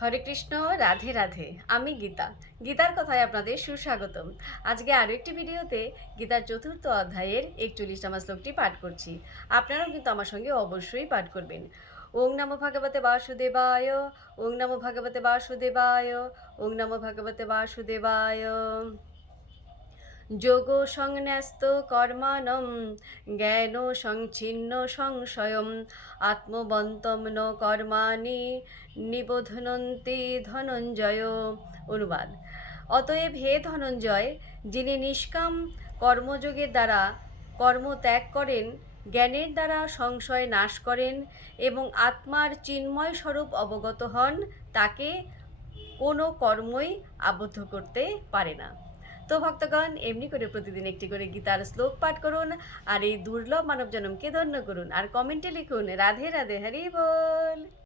হরে কৃষ্ণ, রাধে রাধে। আমি গীতা। গীতার কথায় আপনাদের সুস্বাগতম। আজকে আরও একটি ভিডিওতে গীতার চতুর্থ অধ্যায়ের 41 নম্বর শ্লোকটি পাঠ করছি। আপনারাও কিন্তু আমার সঙ্গে অবশ্যই পাঠ করবেন। ওং নমো ভগবতে বাসুদেবায়, ওং নমো ভগবতে বাসুদেবায়, ওং নমো ভগবতে বাসুদেবায়। যোগ সংন্যস্ত কর্মাণং জ্ঞান সংচ্ছিন্ন সংশয়ম আত্মবন্তম ন কর্মাণি নিবোধনন্তি ধনঞ্জয়। অনুবাদ: অতএব হে ধনঞ্জয়, যিনি নিষ্কাম কর্মযোগের দ্বারা কর্ম ত্যাগ করেন, জ্ঞানের দ্বারা সংশয় নাশ করেন এবং আত্মার চিন্ময় স্বরূপ অবগত হন, তাকে কোনো কর্মই আবদ্ধ করতে পারে না। তো ভক্তগণ, এমনি করে প্রতিদিন একটি করে গীতার শ্লোক পাঠ করুন আর এই দুর্লভ মানব জন্মকে ধন্য করুন। আর কমেন্টে লিখুন রাধে রাধে, হরি বল।